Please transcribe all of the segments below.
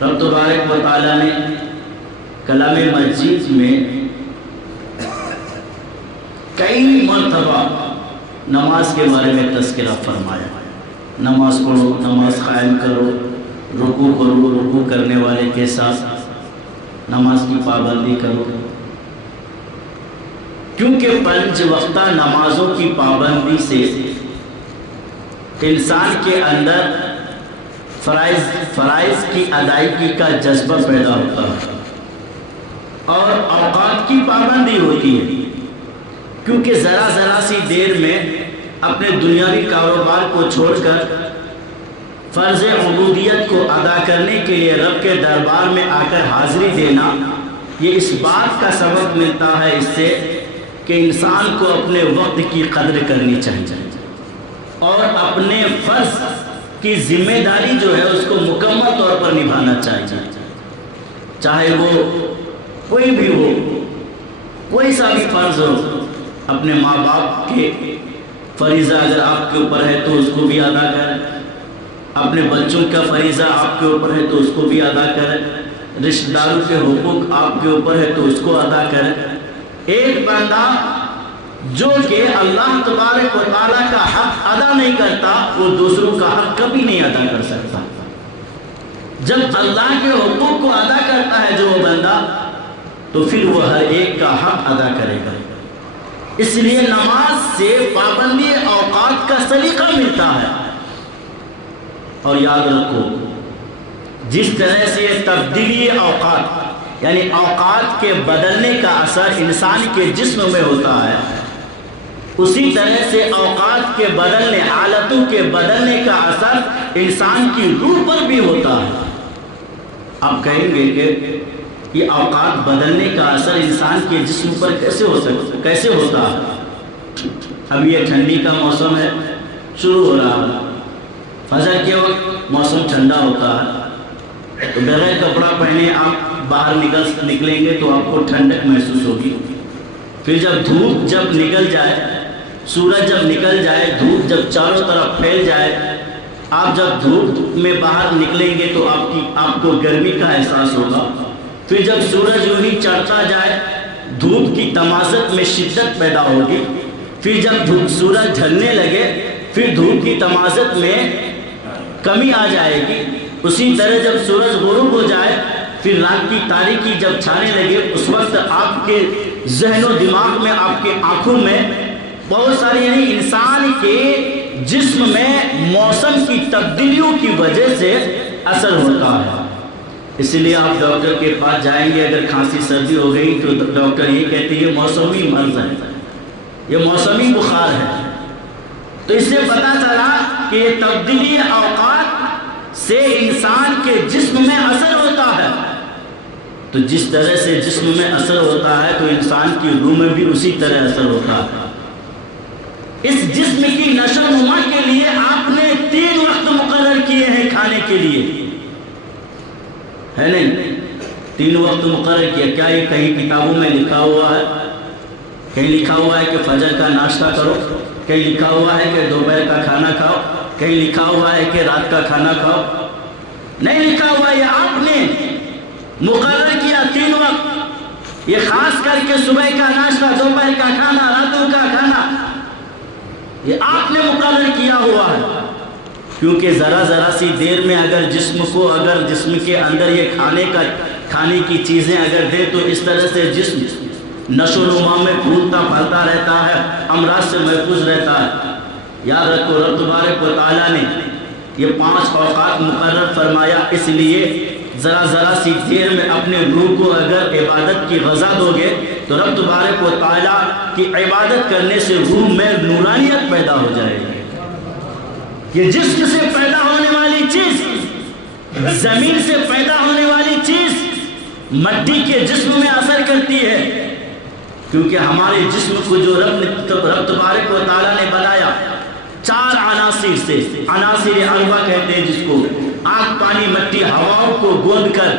رب تبارک و تعالیٰ نے کلام مجید میں کئی مرتبہ نماز کے بارے میں تذکرہ فرمایا. نماز پڑھو، نماز قائم کرو، رکوع کرو، رکوع کرنے والے کے ساتھ نماز کی پابندی کرو. کیونکہ 5 وقتہ نمازوں کی پابندی سے انسان کے اندر فرائض کی ادائیگی کا جذبہ پیدا ہوتا ہے اور اوقات کی پابندی ہوتی ہے. کیونکہ ذرا سی دیر میں اپنے دنیاوی کاروبار کو چھوڑ کر فرض عبودیت کو ادا کرنے کے لیے رب کے دربار میں آ کر حاضری دینا، یہ اس بات کا سبب ملتا ہے اس سے کہ انسان کو اپنے وقت کی قدر کرنی چاہیے اور اپنے فرض کی ذمہ داری جو ہے اس کو مکمل طور پر نبھانا چاہیے. چاہے وہ کوئی بھی ہو، کوئی سا بھی فرض ہو. اپنے ماں باپ کے فریضہ اگر آپ کے اوپر ہے تو اس کو بھی ادا کریں، اپنے بچوں کا فریضہ آپ کے اوپر ہے تو اس کو بھی ادا کریں، رشتہ داروں کے حقوق آپ کے اوپر ہے تو اس کو ادا کریں. ایک بندہ جو کہ اللہ تبارک و تعالیٰ کا حق ادا نہیں کرتا وہ دوسروں کا حق کبھی نہیں ادا کر سکتا. جب اللہ کے حقوق کو ادا کرتا ہے جو وہ بندہ، تو پھر وہ ہر ایک کا حق ادا کرے گا. اس لیے نماز سے پابندی اوقات کا سلیقہ ملتا ہے. اور یاد رکھو، جس طرح سے تبدیلی اوقات یعنی اوقات کے بدلنے کا اثر انسان کے جسم میں ہوتا ہے، اسی طرح سے اوقات کے بدلنے، حالتوں کے بدلنے کا اثر انسان کی روح پر بھی ہوتا ہے. آپ کہیں گے کہ یہ اوقات بدلنے کا اثر انسان کے جسم پر کیسے ہوتا ہے؟ اب یہ ٹھنڈی کا موسم ہے، شروع ہو رہا ہے، فجر کے وقت موسم ٹھنڈا ہوتا ہے تو بغیر کپڑا پہنے آپ باہر نکلیں گے تو آپ کو ٹھنڈک محسوس ہوگی. پھر جب نکل جائے، سورج جب نکل جائے، دھوپ جب چاروں طرف پھیل جائے، آپ جب دھوپ میں باہر نکلیں گے تو آپ کو گرمی کا احساس ہوگا. پھر جب سورج یوں ہی چڑھتا جائے، دھوپ کی تمازت میں شدت پیدا ہوگی. پھر جب سورج ڈھلنے لگے، پھر دھوپ کی تمازت میں کمی آ جائے گی. اسی طرح جب سورج غروب ہو جائے، پھر رات کی تاریکی جب چھانے لگے، اس وقت آپ کے ذہن و دماغ میں، آپ کے آنکھوں میں بہت ساری یعنی انسان کے جسم میں موسم کی تبدیلیوں کی وجہ سے اثر ہوتا ہے. اس لیے آپ ڈاکٹر کے پاس جائیں گے، اگر کھانسی سردی ہو گئی تو ڈاکٹر یہ کہتے ہیں یہ موسمی مرض ہے، یہ موسمی بخار ہے. تو اس سے پتہ چلا کہ یہ تبدیلی اوقات سے انسان کے جسم میں اثر ہوتا ہے. تو جس طرح سے جسم میں اثر ہوتا ہے تو انسان کی روح میں بھی اسی طرح اثر ہوتا ہے. اس جسم کی نشو و نما کے لیے آپ نے 3 وقت مقرر کیے ہیں کھانے کے لیے، ہے نہیں؟ 3 وقت مقرر کیا. کیا یہ کہیں کتابوں میں لکھا ہوا ہے؟ کہیں لکھا ہوا ہے کہ فجر کا ناشتہ کرو، کہیں لکھا ہوا ہے کہ دوپہر کا کھانا کھاؤ، کہیں لکھا ہوا ہے کہ رات کا کھانا کھاؤ؟ نہیں لکھا ہوا. یہ آپ نے مقرر کیا 3 وقت. یہ خاص کر کے صبح کا ناشتہ، دوپہر کا کھانا، راتوں کا کھانا، یہ آپ نے مقرر کیا ہوا ہے. کیونکہ ذرا سی دیر میں اگر جسم کے اندر یہ کھانے کی چیزیں اگر دے تو اس طرح سے جسم نشو و نما میں پھولتا پھلتا رہتا ہے، امراض سے محفوظ رہتا ہے. یاد رکھو، رب تبارک و تعالیٰ نے یہ 5 اوقات مقرر فرمایا، اس لیے ذرا سی دیر میں اپنے روح کو اگر عبادت کی غذا دو گے تو رب تبارک و تعالیٰ کی عبادت کرنے سے روح میں نورانیت پیدا ہو جائے گی. یہ جسم سے پیدا ہونے والی چیز، زمین سے پیدا ہونے والی چیز مٹی کے جسم میں اثر کرتی ہے. کیونکہ ہمارے جسم کو جو رب تبارک و تعالیٰ نے بنایا 4 عناصر سے، عناصر اربع کہتے ہیں جس کو، آگ، پانی، مٹی، ہواؤں کو گوندھ کر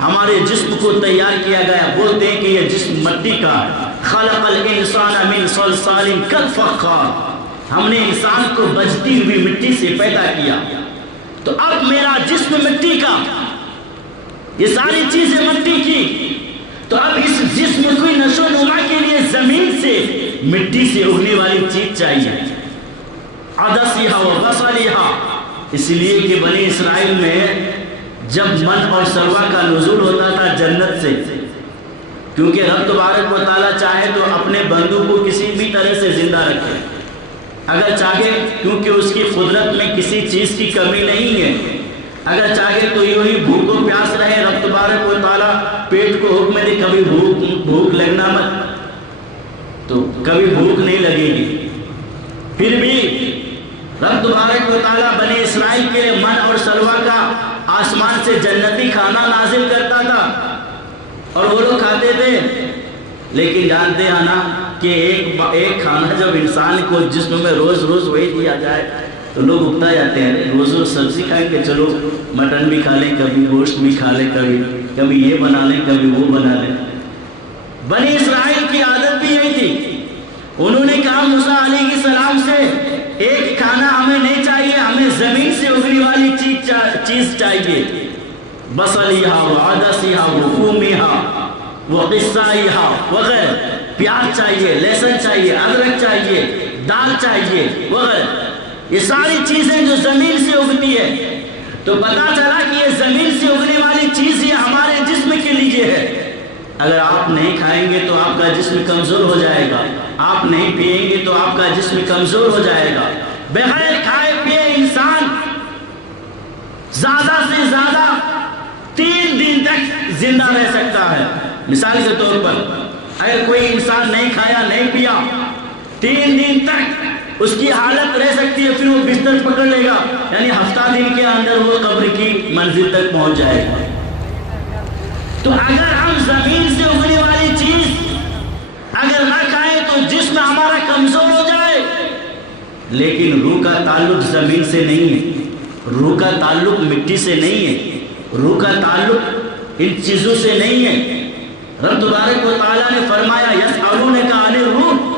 ہمارے جسم کو تیار کیا گیا. بولتے ہیں کہ یہ جسم مٹی کا. خلق الانسان من صلصال کالفخار، ہم نے انسان کو بجتی ہوئی مٹی سے پیدا کیا. تو اب میرا جسم مٹی کا یہ ساری چیزیں مٹی کی. تو اب اس جسم کی نشو و نما کے لیے زمین سے مٹی سے اگنے والی چیز چاہیے. عدسیہا و بصلیہا. اس لیے کہ بنی اسرائیل میں جب من اور سلوہ کا نزول ہوتا تھا جنت سے، کیونکہ رب تبارک و تعالیٰ چاہے تو اپنے بندوں کو کسی بھی طرح سے زندہ رکھے اگر چاہے، کیونکہ اس کی قدرت میں کسی چیز کی کمی نہیں ہے. اگر چاہے تو یوں ہی بھوک و پیاس رہے، رب تبارک و تعالیٰ پیٹ کو حکم دے کبھی بھوک لگنا مت، تو کبھی بھوک نہیں لگے گی. پھر بھی رب تبارک و تعالیٰ بنی اسرائیل کے من اور سلوہ کا آسمان سے جنتی کھانا نازل کرتا تھا اور وہ لوگ کھاتے تھے. لیکن جانتے ہیں نا کہ ایک کھانا جب انسان کو جسم میں روز روز وہی دیا جائے تو لوگ اکتا جاتے ہیں. روز روز سبزی کھائیں کہ چلو مٹن بھی کھا لیں، کبھی گوشت بھی کھا لیں، کبھی یہ بنا لیں، کبھی وہ بنا لیں. بنی اسرائیل کی عادت بھی یہی تھی. انہوں نے کہا موسیٰ علیہ السلام سے ایک کھانا ہمیں نہیں چاہیے، ہمیں زمین سے اگنے والی چیز چاہیے. بصلیہا و عدسیہا و فومیہا و قصائیہا وغیرہ. پیاز چاہیے، لہسن چاہیے، ادرک چاہیے، دال چاہیے وغیرہ. یہ ساری چیزیں جو زمین سے اگتی ہے. تو پتا چلا کہ یہ زمین سے اگنے والی چیز یہ ہمارے جسم کے لیے ہے. اگر آپ نہیں کھائیں گے تو آپ کا جسم کمزور ہو جائے گا، آپ نہیں پیئیں گے تو آپ کا جسم کمزور ہو جائے گا. بغیر کھائے پیے انسان زیادہ سے زیادہ 3 دن تک زندہ رہ سکتا ہے. مثال کے طور پر اگر کوئی انسان نہیں کھایا نہیں پیا 3 دن تک اس کی حالت رہ سکتی ہے، پھر وہ بستر پکڑ لے گا، یعنی ہفتہ دن کے اندر وہ قبر کی منزل تک پہنچ جائے گا. تو اگر ہم زمین سے اگنے والی چیز اگر نہ کھائیں تو جسم ہمارا کمزور ہو جائے. لیکن روح کا تعلق زمین سے نہیں ہے، روح کا تعلق مٹی سے نہیں ہے، روح کا تعلق ان چیزوں سے نہیں ہے. رب تبارک و تعالیٰ نے فرمایا یسألونک عن الروح،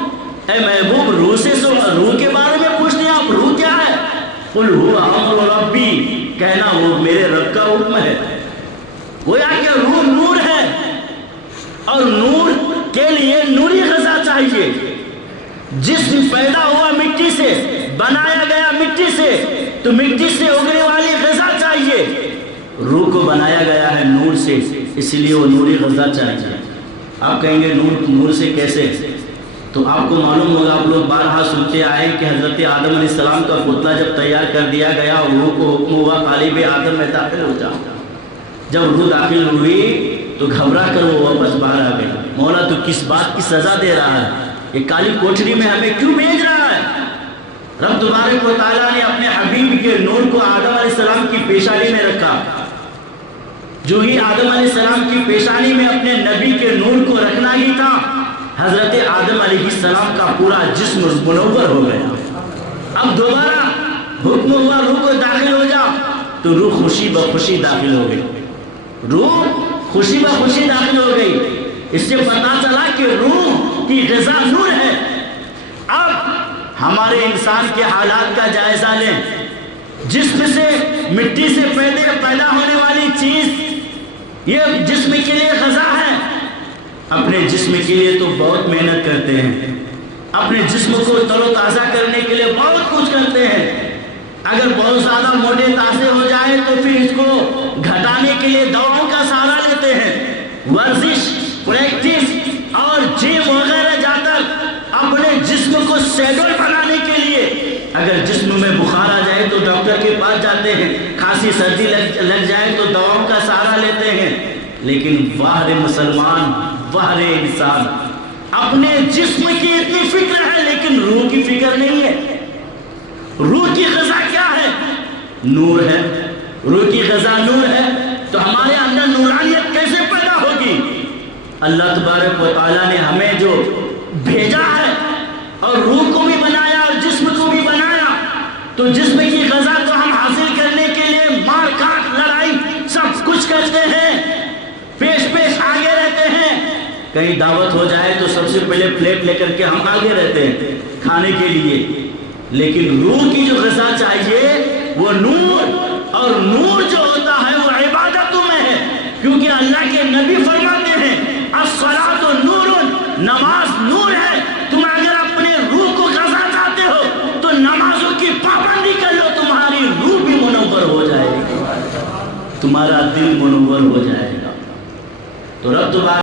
اے محبوب روح سے روح کے بارے میں پوچھتے ہیں آپ، روح کیا ہے؟ قل هو امر ربی، کہنا وہ میرے رب کا حکم ہے. گویا کہ روح نور ہے اور نور کے لیے نوری غذا چاہیے. جسم پیدا ہوا مٹی سے، بنایا گیا مٹی سے، تو مٹی سے اگنے والی غذا چاہیے. روح کو بنایا گیا ہے نور سے، اس لیے وہ نوری غذا چاہیے. آپ کہیں گے نور سے کیسے؟ تو آپ کو معلوم ہوگا، آپ لوگ بارہا سنتے آئے کہ حضرت آدم علیہ السلام کا پتلا جب تیار کر دیا گیا اور روح کو حکم ہوا قالب آدم میں داخل ہو جاؤ. جب روح داخل ہوئی تو گھبرا کر وہ واپس باہر آ گئی. مولا تو کس بات کی سزا دے رہا ہے؟ یہ کالی کوٹری میں ہمیں کیوں بھیج رہا ہے؟ رب تبارک و تعالیٰ نے اپنے حبیب کے نور کو آدم علیہ السلام کی پیشانی میں رکھا. جو ہی آدم علیہ السلام کی پیشانی میں اپنے نبی کے نور کو رکھنا ہی تھا، حضرت آدم علیہ السلام کا پورا جسم منور ہو گیا. اب دوبارہ حکم ہوا روح کو داخل ہو جا، تو روح خوشی بخوشی داخل ہو گئی. روح خوشی بخوشی داخل ہو گئی. اس سے پتا چلا کہ روح کی غذا نور ہے. اب ہمارے انسان کے حالات کا جائزہ لیں. جسم سے مٹی سے پیدا ہونے والی چیز یہ جسم کے لیے غذا ہے. اپنے جسم کے لیے تو بہت محنت کرتے ہیں، اپنے جسم کو تر و تازہ کرنے کے لیے بہت کچھ کرتے ہیں. اگر بہت زیادہ موٹے تازے ہو جائے تو پھر اس کو گھٹانے کے لیے دواؤں کا سہارا لیتے ہیں. ورزش، پریکٹس اور جم وغیرہ جا کر اپنے جسم کو سیڈول بنانے کے لیے، اگر جسم میں بخار آ جائے تو ڈاکٹر کے پاس جاتے ہیں، کھانسی سردی لگ جائے تو دواؤں کا سہارا لیتے ہیں. لیکن واہ مسلمان، واہ انسان، اپنے جسم کی اتنی فکر ہے لیکن روح کی فکر نہیں ہے. روح کی غذا کیا ہے؟ نور ہے. روح کی غذا نور ہے تو ہمارے اندر نورانیت کیسے پیدا ہوگی؟ اللہ تبارک و تعالیٰ نے ہمیں جو بھیجا ہے اور روح کو بھی بنایا اور جسم کو بھی بنایا، تو جسم کی غذا تو ہم حاصل کرنے کے لیے مار کاٹ لڑائی سب کچھ کرتے ہیں، پیش آگے رہتے ہیں. کہیں دعوت ہو جائے تو سب سے پہلے پلیٹ لے کر کے ہم آگے رہتے ہیں کھانے کے لیے. لیکن روح کی جو غذا چاہیے وہ نور، اور نور جو ہوتا ہے وہ عبادتوں میں ہے. کیونکہ تمہارا دل منور ہو جائے گا۔ تو رب